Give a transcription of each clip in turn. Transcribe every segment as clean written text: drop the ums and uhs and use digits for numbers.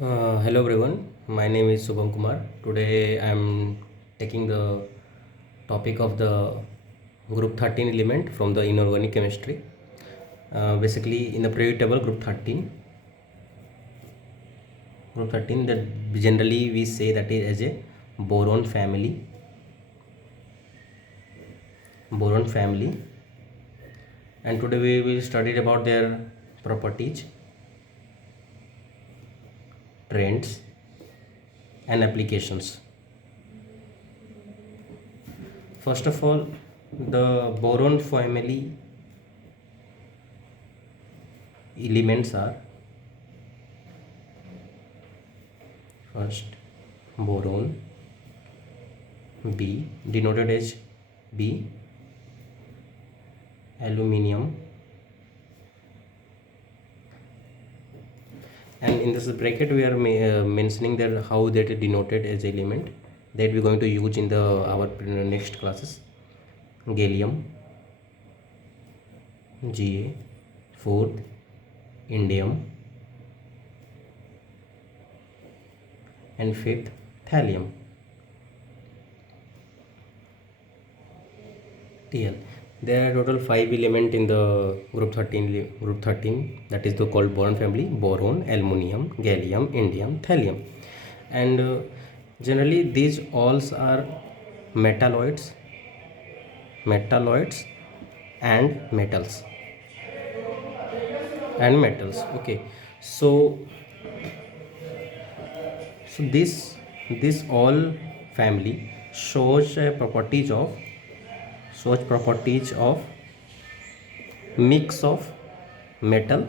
Hello everyone, my name is Subham Kumar. Today I am taking the topic of the group 13 element from the inorganic chemistry. Basically in the periodic table group 13 that generally we say that is as a boron family, boron family, and today we will study about their properties, trends and applications. First of all, the boron family elements are first boron, B denoted as B, aluminium, and in this bracket we are mentioning that how that is denoted as element that we're going to use in the our next classes. Gallium, Ga, fourth indium, and fifth thallium, Tl. There are total 5 elements in the group 13 that is the called boron family: boron, aluminium, gallium, indium, thallium, and generally these alls are metalloids, metalloids and metals and metals. Okay, so this all family shows properties of mix of metal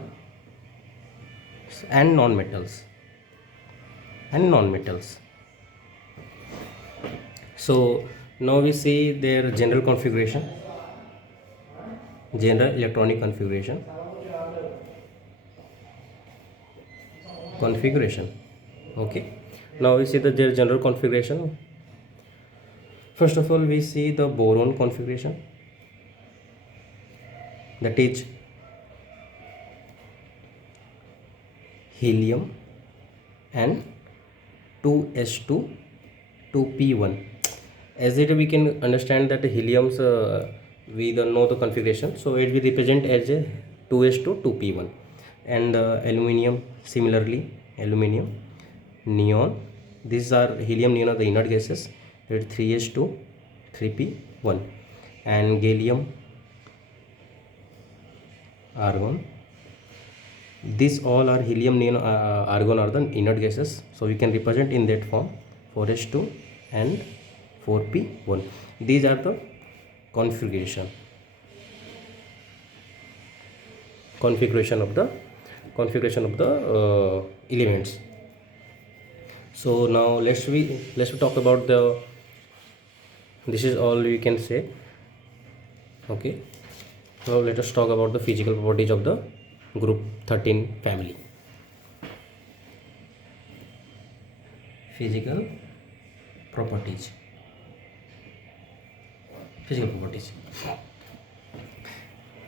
and non-metals. So now we see their general configuration, general electronic configuration. Okay, now we see their general configuration. First of all, we see the boron configuration, that is helium and 2s2 2p1. As it we can understand that helium's we don't know the configuration, so it will represent as a 2s2 2p1, and aluminium similarly, aluminium, neon, these are helium, neon are the inert gases, it 3s2 3p1, and gallium, argon, these all are helium, neon, argon are the inert gases, so we can represent in that form 4s2 and 4p1. These are the configuration of the elements. So now let's we talk about the, this is all we can say. Okay, now let us talk about the physical properties of the group 13 family. Physical properties.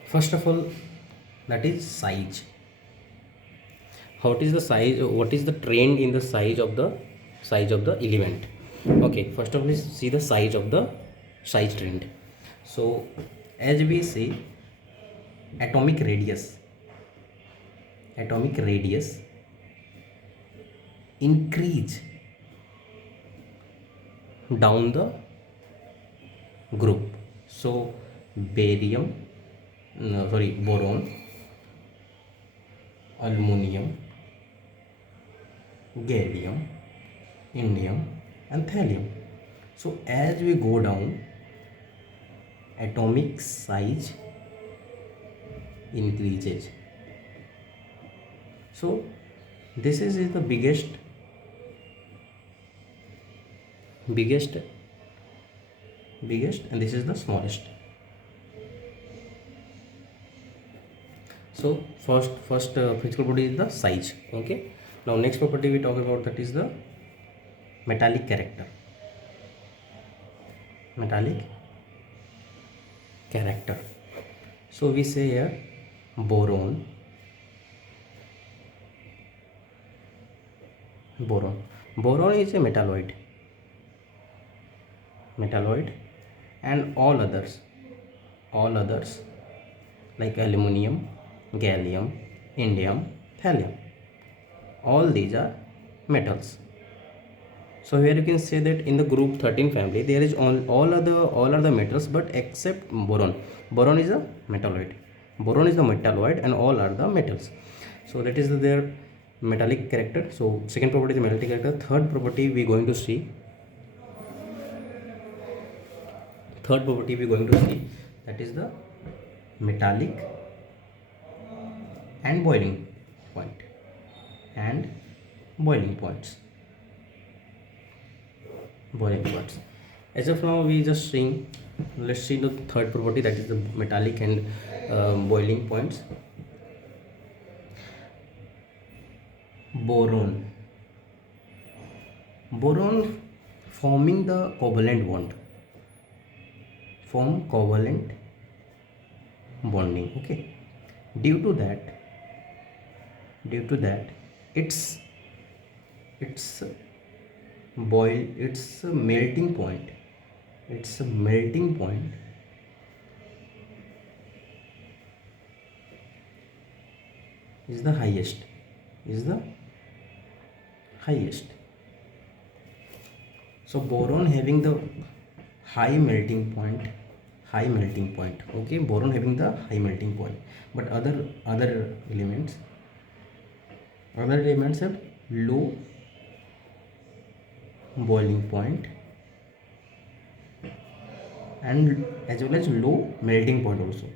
First of all, that is size. What is the size, what is the trend in the size of the element? Okay, first of all, let's see the size of the size trend. So as we see, atomic radius increase down the group. So boron, aluminium, gallium, indium and thallium. So as we go down, atomic size increases. So this is the biggest and this is the smallest. So first physical property is the size. Okay, now next property we talk about, that is the metallic character. So we say here boron boron. Boron is a metalloid, and all others like aluminum, gallium, indium, thallium, all these are metals. So here you can say that in the group 13 family there is all are the metals but except boron. Boron is a metalloid. Boron is the metalloid and all are the metals. So that is their metallic character. So second property is metallic character. Third property we going to see. That is the metallic and boiling point and boiling points. As of now we just seeing, let's see the third property, that is the metallic and boiling points. Boron forming the covalent bond, form covalent bonding. Okay, due to that its melting point is the highest. So boron having the high melting point. Okay, boron having the high melting point, but other elements have low boiling point and as well as low melting point also.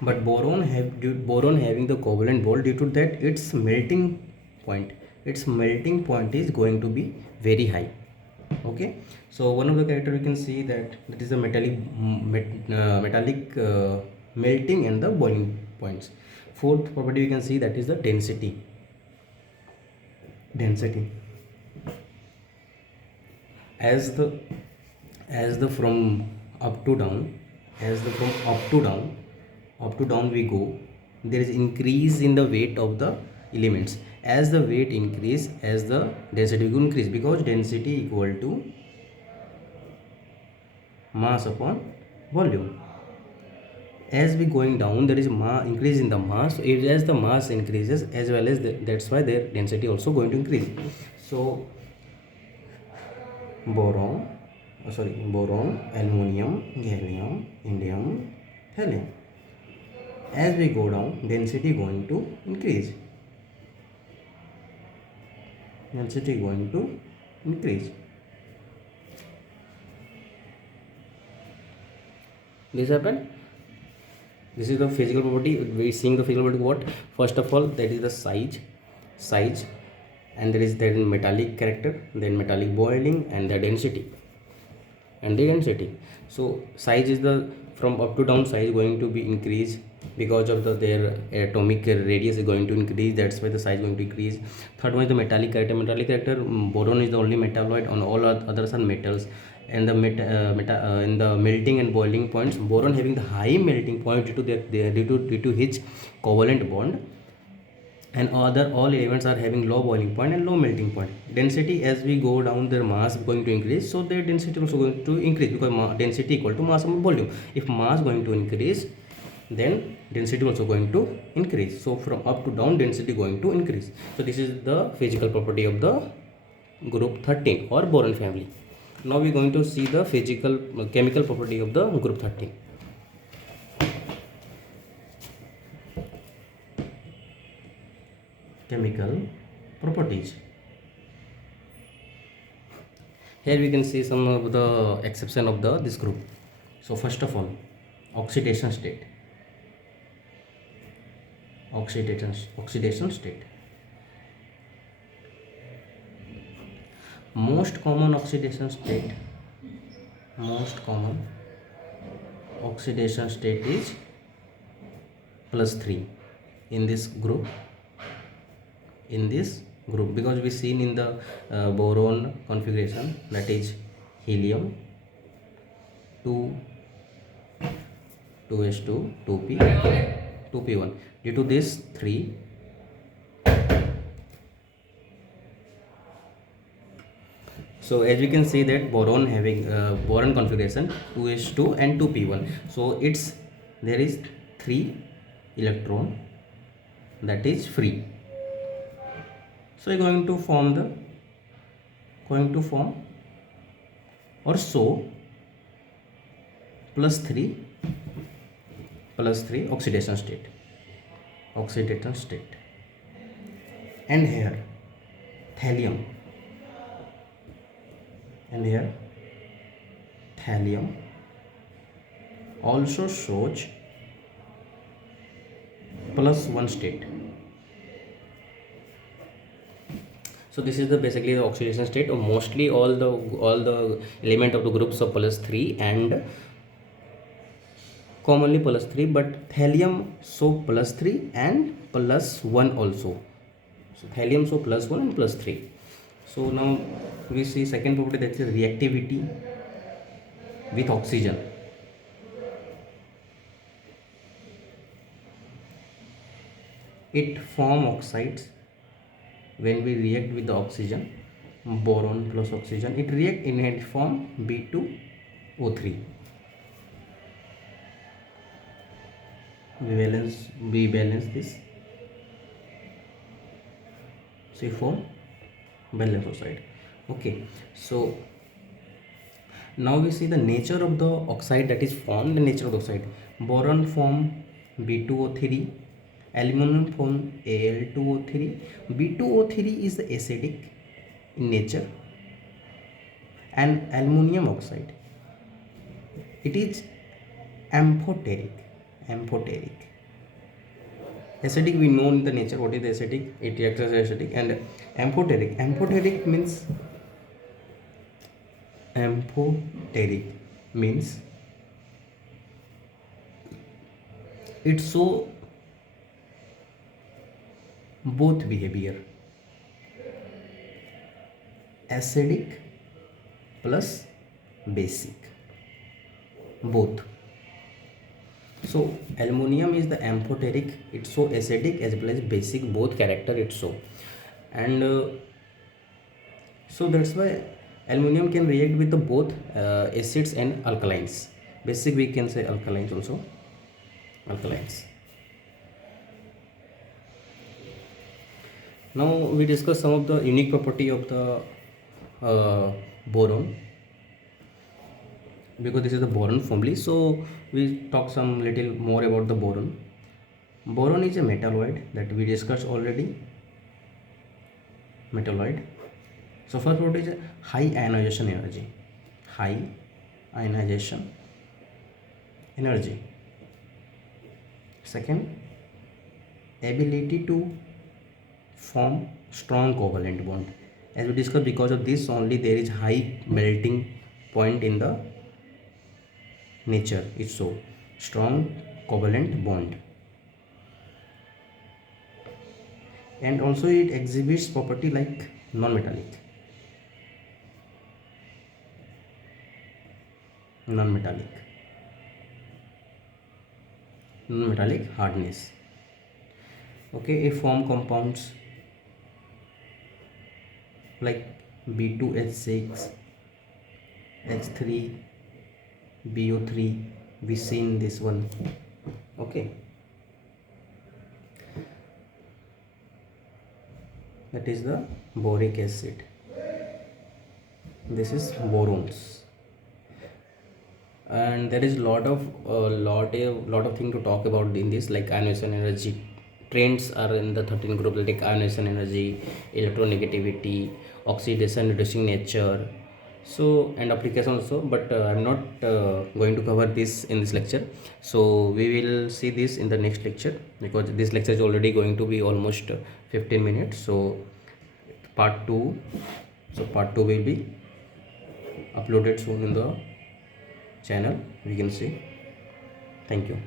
But boron having the covalent bond, due to that its melting point is going to be very high. Okay, so one of the character we can see that is the metallic melting and the boiling points. Fourth property we can see, that is the density. As the from up to down we go, there is increase in the weight of the elements. As the weight increase, as the density will increase, because density equal to mass upon volume. As we going down, there is increase in the mass. As the mass increases, as well as that's why their density also going to increase. So boron, aluminum, gallium, indium, thallium. As we go down, density going to increase. This happen. This is the physical property. We seeing the physical property. What? First of all, that is the size, and there is then metallic character, then metallic boiling, and the density. So size is the from up to down, size going to be increased because of their atomic radius is going to increase. That's why the size going to increase. Third one is the metallic character. Boron is the only metalloid, on all others are metals. And the in the melting and boiling points, boron having the high melting point due to its covalent bond, and all elements are having low boiling point and low melting point. Density, as we go down, their mass going to increase, so their density also going to increase, because density equal to mass upon volume. If mass going to increase, then density also going to increase. So from up to down, density going to increase. So this is the physical property of the group 13 or boron family. Now we are going to see the chemical property of the group 13. Chemical properties. Here we can see some of the exception of this group. So first of all, oxidation state. Most common oxidation state is +3 in this group. Because we seen in the boron configuration, that is helium 2s2 2p 2p1. Due to this 3, So as we can see that boron having boron configuration 2s2 and 2p1. So it's there is 3 electron that is free. So you're going to form or so plus 3 oxidation state, and here thallium, and here thallium also shows +1 state. So this is the basically the oxidation state of mostly all the element of the groups of +3 and commonly +3, but thallium show +3 and +1 also. So thallium show +1 and +3. So now we see second property, that is reactivity with oxygen. It form oxides when we react with the oxygen, boron plus oxygen. It react in its form B2O3. We balance this. So form balance oxide. Okay, so now we see the nature of the oxide that is formed. The nature of the oxide: boron form B2O3, aluminum form Al2O3. B2O3 is acidic in nature, and aluminum oxide, it is amphoteric. Acidic, we know in the nature what is acidic, it reacts as acidic. And amphoteric means it show both behavior, acidic plus basic, both. So aluminum is the amphoteric, it show acidic as well as basic, both character it show. And so that's why aluminum can react with the both acids and alkalines. Basic we can say alkalines also, alkalines. Now we discuss some of the unique property of the boron, because this is the boron formula. So we talk some little more about the boron. Boron is a metalloid that we discussed already. Metalloid. So first property is high ionization energy. High ionization energy. Second, ability to form strong covalent bond. As we discussed, because of this only there is high melting point in the nature. It's so strong covalent bond. And also it exhibits property like non-metallic hardness. Okay, it form compounds like B2H6, H3, BO3, we seen this one. Okay, that is the boric acid. This is borons. And there is lot of thing to talk about in this, like ionization energy trends are in the 13 group, like ionization energy, electronegativity, oxidation reducing nature, so and application also. But I'm not going to cover this in this lecture, so we will see this in the next lecture, because this lecture is already going to be almost 15 minutes. So part 2 will be uploaded soon in the channel, we can see. Thank you.